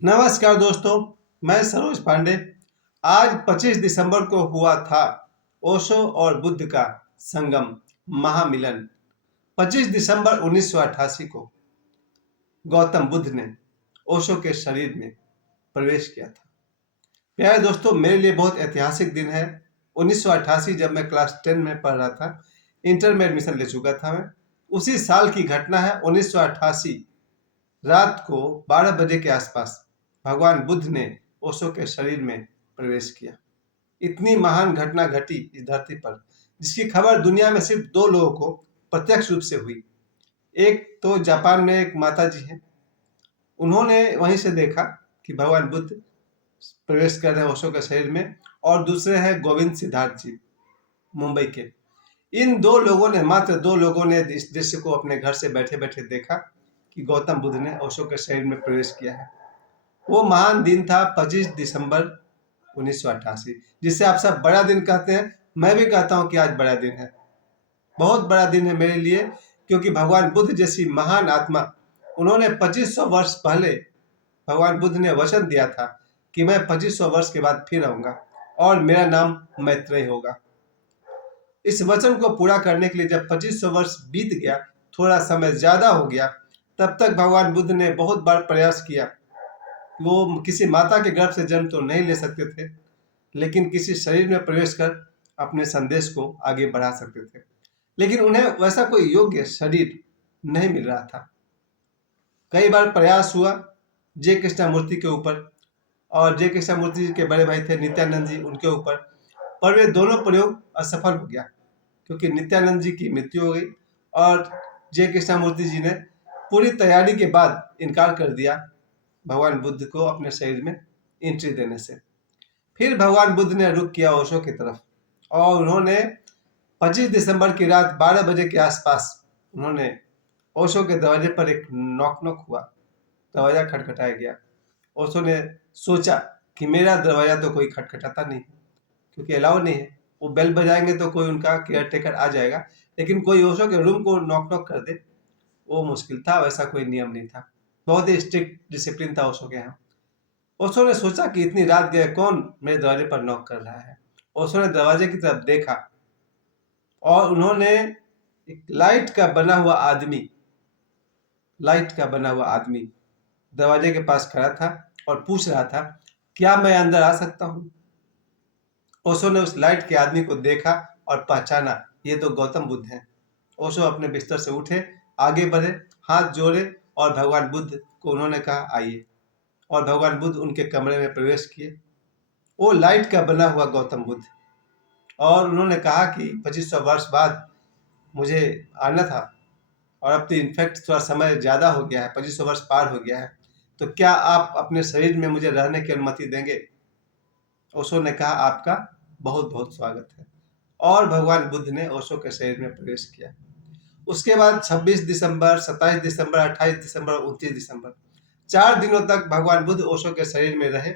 नमस्कार दोस्तों, मैं सरोज पांडे। आज 25 दिसंबर को हुआ था ओशो और बुद्ध का संगम, महामिलन। 25 दिसंबर 1988 को गौतम बुद्ध ने ओशो के शरीर में प्रवेश किया था। प्यारे दोस्तों, मेरे लिए बहुत ऐतिहासिक दिन है। 1988 जब मैं क्लास 10 में पढ़ रहा था, इंटर में एडमिशन ले चुका था मैं। उसी साल की घटना है। 1988 रात को 12 बजे के आसपास भगवान बुद्ध ने ओशो के शरीर में प्रवेश किया। इतनी महान घटना घटी इस धरती पर, जिसकी खबर दुनिया में सिर्फ दो लोगों को प्रत्यक्ष रूप से हुई। एक तो जापान में एक माता जी हैं, उन्होंने वहीं से देखा कि भगवान बुद्ध प्रवेश कर रहे हैं ओशो के शरीर में। और दूसरे हैं गोविंद सिद्धार्थ जी, मुंबई के। इन दो लोगों ने, मात्र दो लोगों ने इस दृश्य को अपने घर से बैठे बैठे देखा कि गौतम बुद्ध ने ओशो के शरीर में प्रवेश किया है। वो महान दिन था 25 दिसंबर 1988, जिसे आप सब बड़ा दिन कहते हैं। मैं भी कहता हूं कि आज बड़ा दिन है, बहुत बड़ा दिन है मेरे लिए, क्योंकि भगवान बुद्ध जैसी महान आत्मा, उन्होंने 2500 वर्ष पहले भगवान बुद्ध ने वचन दिया था कि मैं 2500 वर्ष के बाद फिर आऊंगा और मेरा नाम मैत्रेय होगा। इस वचन को पूरा करने के लिए जब 2500 वर्ष बीत गया, थोड़ा समय ज्यादा हो गया, तब तक भगवान बुद्ध ने बहुत बार प्रयास किया। वो किसी माता के गर्भ से जन्म तो नहीं ले सकते थे, लेकिन किसी शरीर में प्रवेश कर अपने संदेश को आगे बढ़ा सकते थे। लेकिन उन्हें वैसा कोई योग्य शरीर नहीं मिल रहा था। कई बार प्रयास हुआ जे कृष्णामूर्ति के ऊपर, और जे कृष्णामूर्ति जी के बड़े भाई थे नित्यानंद जी, उनके ऊपर, पर वे दोनों प्रयोग असफल हो गया, क्योंकि नित्यानंद जी की मृत्यु हो गई और जे कृष्णामूर्ति जी ने पूरी तैयारी के बाद इनकार कर दिया भगवान बुद्ध को अपने शरीर में एंट्री देने से। फिर भगवान बुद्ध ने रुख किया ओशो की तरफ, और उन्होंने 25 दिसंबर की रात 12 बजे के आसपास उन्होंने ओशो के दरवाजे पर एक नॉक नॉक हुआ, दरवाजा खटखटाया गया। ओशो ने सोचा कि मेरा दरवाजा तो कोई खटखटाता नहीं, क्योंकि अलाउ नहीं है। वो बेल बजाएंगे तो कोई उनका केयर टेकर आ जाएगा, लेकिन कोई ओशो के रूम को नॉक नॉक कर दे वो मुश्किल था। वैसा कोई नियम नहीं था, बहुत ही स्ट्रिक्ट डिसिप्लिन था ओशो के यहाँ। ओशो ने सोचा कि इतनी रात गए, कौन मेरे दरवाजे पर नॉक कर रहा है। ओशो ने दरवाजे की तरफ देखा और उन्होंने एक लाइट का बना हुआ आदमी दरवाजे के पास खड़ा था और पूछ रहा था, क्या मैं अंदर आ सकता हूँ? ओशो ने उस लाइट के आदमी को देखा और पहचाना, ये तो गौतम बुद्ध हैं। ओशो अपने बिस्तर से उठे, आगे बढ़े, हाथ जोड़े और भगवान बुद्ध को उन्होंने कहा आइए, और भगवान बुद्ध उनके कमरे में प्रवेश किए। वो लाइट का बना हुआ गौतम बुद्ध, और उन्होंने कहा कि 2500 वर्ष बाद मुझे आना था, और अब तो इनफैक्ट थोड़ा समय ज़्यादा हो गया है, 2500 वर्ष पार हो गया है, तो क्या आप अपने शरीर में मुझे रहने की अनुमति देंगे? ओशो ने कहा आपका बहुत बहुत स्वागत है, और भगवान बुद्ध ने ओशो के शरीर में प्रवेश किया। उसके बाद 26 दिसंबर, 27 दिसंबर, 28 दिसंबर, 29 दिसंबर, 4 दिनों तक भगवान बुद्ध ओशो के शरीर में रहे।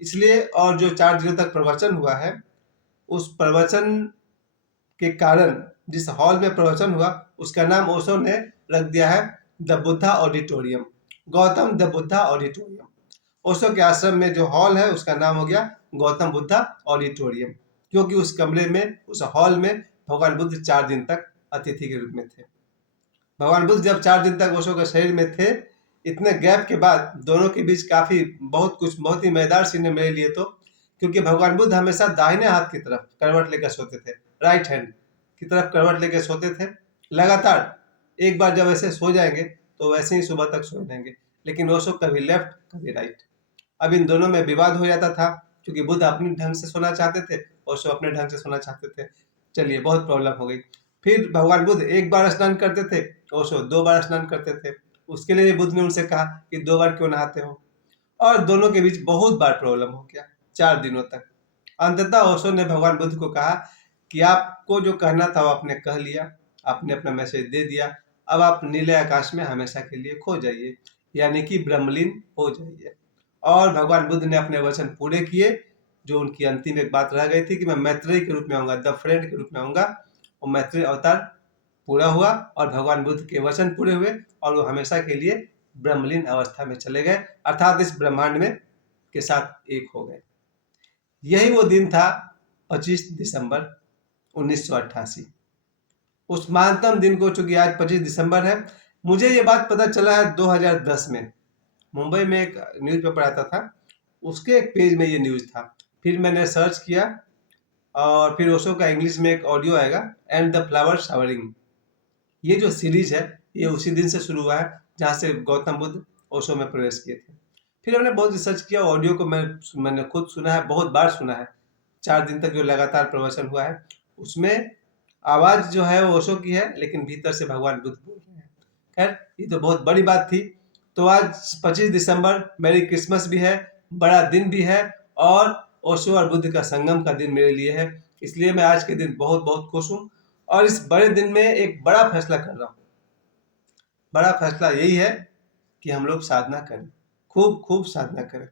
इसलिए, और जो 4 दिनों तक प्रवचन हुआ है, उस प्रवचन के कारण, जिस हॉल में प्रवचन हुआ, उसका नाम ओशो ने रख दिया है the Buddha auditorium, Gautam the Buddha auditorium. Osho के आश्रम में जो हॉल है उसका नाम हो गया गौतम बुद्धा ऑडिटोरियम, क्योंकि उस कमरे में, उस हॉल में भगवान बुद्ध 4 दिन तक अतिथि के रूप में थे। भगवान बुद्ध जब 4 दिन तक ओशो के शरीर में थे, इतने गैप के बाद दोनों के बीच काफी बहुत ही मजेदार सीन है मेरे लिए तो, क्योंकि भगवान बुद्ध हमेशा दाहिने हाथ की तरफ करवट लेकर सोते थे, राइट हैंड की तरफ करवट लेकर सोते थे लगातार। एक बार जब ऐसे सो जाएंगे तो वैसे ही सुबह तक सो जाएंगे, लेकिन ओशो कभी लेफ्ट कभी राइट। अब इन दोनों में विवाद हो जाता था, क्योंकि बुद्ध अपने ढंग से सोना चाहते थे, ओशो अपने ढंग से सोना चाहते थे। चलिए, बहुत प्रॉब्लम हो गई। फिर भगवान बुद्ध एक बार स्नान करते थे, ओशो 2 बार स्नान करते थे। उसके लिए बुद्ध ने उनसे कहा कि 2 बार क्यों नहाते हो, और दोनों के बीच बहुत बार प्रॉब्लम हो गया 4 दिनों तक। अंततः ओशो ने भगवान बुद्ध को कहा कि आपको जो कहना था वो आपने कह लिया, आपने अपना मैसेज दे दिया, अब आप नीले आकाश में हमेशा के लिए खो जाइए, यानी कि ब्रह्मलीन हो जाइए। और भगवान बुद्ध ने अपने वचन पूरे किए। जो उनकी अंतिम एक बात रह गई थी कि मैं मैत्रेय के रूप में आऊंगा, द फ्रेंड के रूप में आऊंगा, वो मैत्रेय अवतार पूरा हुआ और भगवान बुद्ध के वचन पूरे हुए, और वो हमेशा के लिए ब्रह्मलीन अवस्था में चले गए, अर्थात इस ब्रह्मांड में के साथ एक हो गए। यही वो दिन था 25 दिसंबर 1988। उस महानतम दिन को, चूंकि आज 25 दिसंबर है, मुझे ये बात पता चला है 2010 में। मुंबई में एक न्यूज पेपर आता था, उसके एक पेज में ये न्यूज था। फिर मैंने सर्च किया और फिर ओशो का इंग्लिश में एक ऑडियो आएगा, एंड द फ्लावर शावरिंग। ये जो सीरीज है ये उसी दिन से शुरू हुआ है जहाँ से गौतम बुद्ध ओशो में प्रवेश किए थे। फिर हमने बहुत रिसर्च किया, ऑडियो को मैंने खुद सुना है, बहुत बार सुना है। 4 दिन तक जो लगातार प्रवचन हुआ है उसमें आवाज जो है वो ओशो की है, लेकिन भीतर से भगवान बुद्ध बोल रहे हैं। खैर, ये तो बहुत बड़ी बात थी। तो आज 25 दिसंबर मेरी क्रिसमस भी है, बड़ा दिन भी है, और ओशो और बुद्ध का संगम का दिन मेरे लिए है। इसलिए मैं आज के दिन बहुत बहुत खुश हूँ, और इस बड़े दिन में एक बड़ा फैसला कर रहा हूँ। बड़ा फैसला यही है कि हम लोग साधना करें, खूब खूब साधना करें।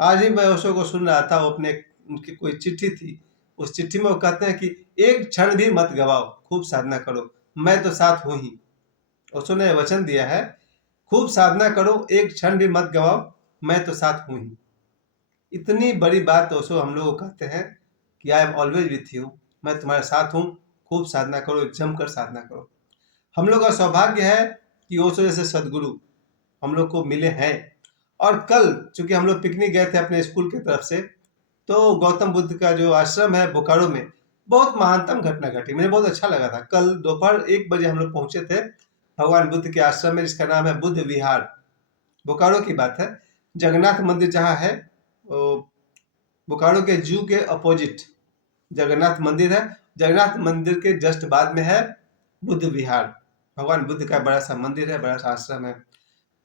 आज ही मैं ओशो को सुन रहा था, वो अपने उनकी कोई चिट्ठी थी, उस चिट्ठी में वो कहते हैं कि एक क्षण भी मत गवाओ, खूब साधना करो, मैं तो साथ हूं ही। ओशो ने वचन दिया है, खूब साधना करो, एक क्षण भी मत गवाओ, मैं तो साथ हूं ही। इतनी बड़ी बात ओशो हम लोग को कहते हैं कि I am always with you, मैं तुम्हारे साथ हूँ, खूब साधना करो, जमकर साधना करो। हम लोग का सौभाग्य है कि ओशो जैसे सदगुरु हम लोग को मिले हैं। और कल चूंकि हम लोग पिकनिक गए थे अपने स्कूल की तरफ से, तो गौतम बुद्ध का जो आश्रम है बोकारो में, बहुत महानतम घटना घटी, मुझे बहुत अच्छा लगा था। कल दोपहर 1 बजे हम लोग पहुंचे थे भगवान बुद्ध के आश्रम में, जिसका नाम है बुद्ध विहार। बोकारो की बात है। जगन्नाथ मंदिर जहाँ है, बोकारो के जू के अपोजिट जगन्नाथ मंदिर है। जगन्नाथ मंदिर के जस्ट बाद में है बुद्ध विहार, भगवान बुद्ध का बड़ा सा मंदिर है, बड़ा सा आश्रम है।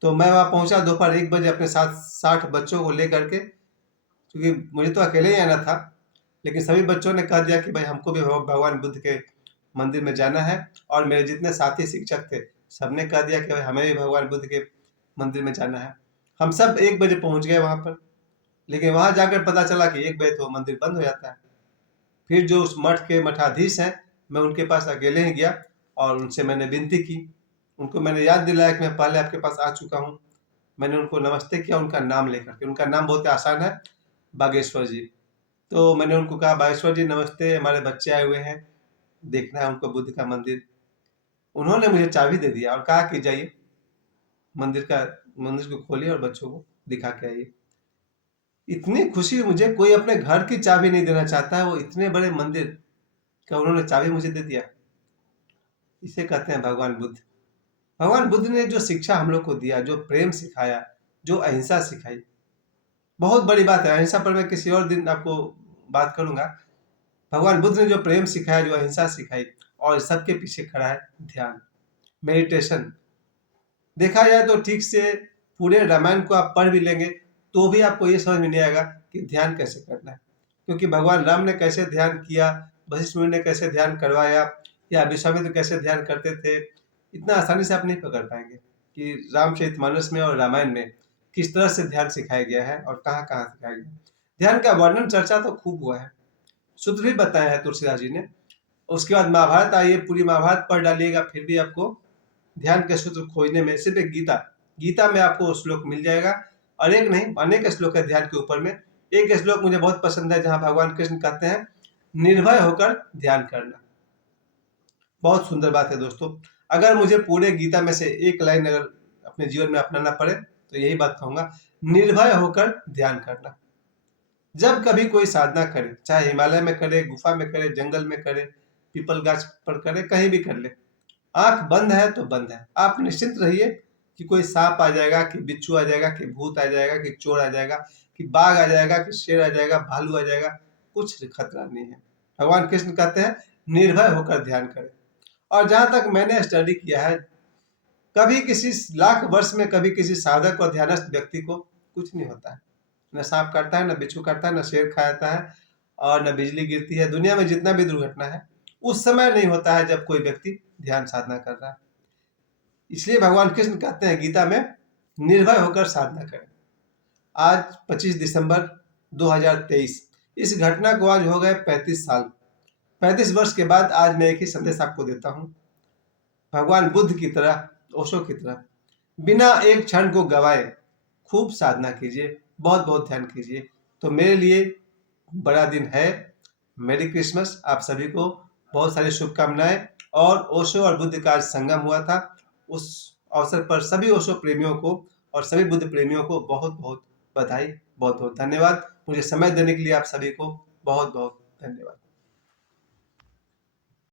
तो मैं वहाँ पहुंचा दोपहर 1 बजे अपने साथ 60 बच्चों को लेकर के, क्योंकि मुझे तो अकेले ही आना था, लेकिन सभी बच्चों ने कह दिया कि भाई हमको भी भगवान बुद्ध के मंदिर में जाना है। और मेरे जितने साथी शिक्षक थे सबने कह दिया कि भाई हमें भी भगवान बुद्ध के मंदिर में जाना है। हम सब 1 बजे पहुंच गए वहाँ पर, लेकिन वहाँ जाकर पता चला कि 1 बजे तो मंदिर बंद हो जाता है। फिर जो उस मठ के मठाधीश हैं, मैं उनके पास अकेले ही गया और उनसे मैंने विनती की। उनको मैंने याद दिलाया कि मैं पहले आपके पास आ चुका हूँ। मैंने उनको नमस्ते किया, उनका नाम लेकर के। उनका नाम बहुत आसान है, बागेश्वर जी। तो मैंने उनको कहा, बागेश्वर जी नमस्ते, हमारे बच्चे आए हुए हैं, देखना है उनको बुद्ध का मंदिर। उन्होंने मुझे चाबी दे दिया और कहा कि जाइए मंदिर को खोलिए और बच्चों को दिखा के आइए। इतनी खुशी मुझे, कोई अपने घर की चाबी नहीं देना चाहता है, वो इतने बड़े मंदिर का उन्होंने चाबी मुझे दे दिया। इसे कहते हैं भगवान बुद्ध। भगवान बुद्ध ने जो शिक्षा हम लोग को दिया, जो प्रेम सिखाया, जो अहिंसा सिखाई, बहुत बड़ी बात है। अहिंसा पर मैं किसी और दिन आपको बात करूंगा। भगवान बुद्ध ने जो प्रेम सिखाया, जो अहिंसा सिखाई, और सबके पीछे खड़ा है ध्यान, मेडिटेशन। देखा जाए तो ठीक से पूरे रामायण को आप पढ़ भी लेंगे तो भी आपको ये समझ में नहीं आएगा कि ध्यान कैसे करना है, क्योंकि भगवान राम ने कैसे ध्यान किया, वशिष्ठ मुनि ने कैसे ध्यान करवाया, या विश्वामित्र कैसे ध्यान करते थे, इतना आसानी से आप नहीं पकड़ पाएंगे कि रामचरितमानस में और रामायण में किस तरह से ध्यान सिखाया गया है और कहाँ कहाँ सिखाया गया है। ध्यान का वर्णन चर्चा तो खूब हुआ है, सूत्र भी बताया है तुलसीदास जी ने। उसके बाद महाभारत आइए, पूरी महाभारत पढ़ डालिएगा, फिर भी आपको ध्यान के सूत्र खोजने में सिर्फ एक गीता में आपको श्लोक मिल जाएगा। और एक नहीं, अनेक श्लोक है ध्यान के ऊपर में। एक श्लोक मुझे बहुत पसंद है जहां भगवान कृष्ण कहते हैं, निर्भय होकर ध्यान करना। बहुत सुंदर बात है दोस्तों। अगर मुझे पूरे गीता में से एक लाइन अगर अपने जीवन में अपनाना पड़े तो यही बात कहूंगा, निर्भय होकर ध्यान करना। जब कभी कोई साधना करे, चाहे हिमालय में करे, गुफा में करे, जंगल में करे, पीपल गाछ पर करे, कहीं भी कर ले, आंख बंद है तो बंद है। आप निश्चिंत रहिए कि कोई सांप आ जाएगा, कि बिच्छू आ जाएगा, कि भूत आ जाएगा, कि चोर आ जाएगा, कि बाघ आ जाएगा, कि शेर आ जाएगा, भालू आ जाएगा, कुछ खतरा नहीं है। भगवान कृष्ण कहते हैं निर्भय होकर ध्यान करें। और जहां तक मैंने स्टडी किया है, कभी किसी लाख वर्ष में कभी किसी साधक और ध्यानस्थ व्यक्ति को कुछ नहीं होता है। न सांप काटता है, न बिच्छू काटता है, न शेर खा जाता है, और न बिजली गिरती है। दुनिया में जितना भी दुर्घटना है उस समय नहीं होता है जब कोई व्यक्ति ध्यान साधना कर रहा है। इसलिए भगवान कृष्ण कहते हैं गीता में, निर्भय होकर साधना करें। आज 25 दिसंबर 2023, इस घटना को आज हो गए 35 साल। 35 वर्ष के बाद आज मैं एक ही संदेश आपको देता हूं, भगवान बुद्ध की तरह, ओशो की तरह, बिना एक क्षण को गवाए खूब साधना कीजिए, बहुत बहुत ध्यान कीजिए। तो मेरे लिए बड़ा दिन है। मेरी क्रिसमस। आप सभी को बहुत सारी शुभकामनाएं। और ओशो और बुद्ध का आज संगम हुआ था, उस अवसर पर सभी ओशो प्रेमियों को और सभी बुद्ध प्रेमियों को बहुत बहुत बधाई, बहुत बहुत धन्यवाद। मुझे समय देने के लिए आप सभी को बहुत बहुत धन्यवाद।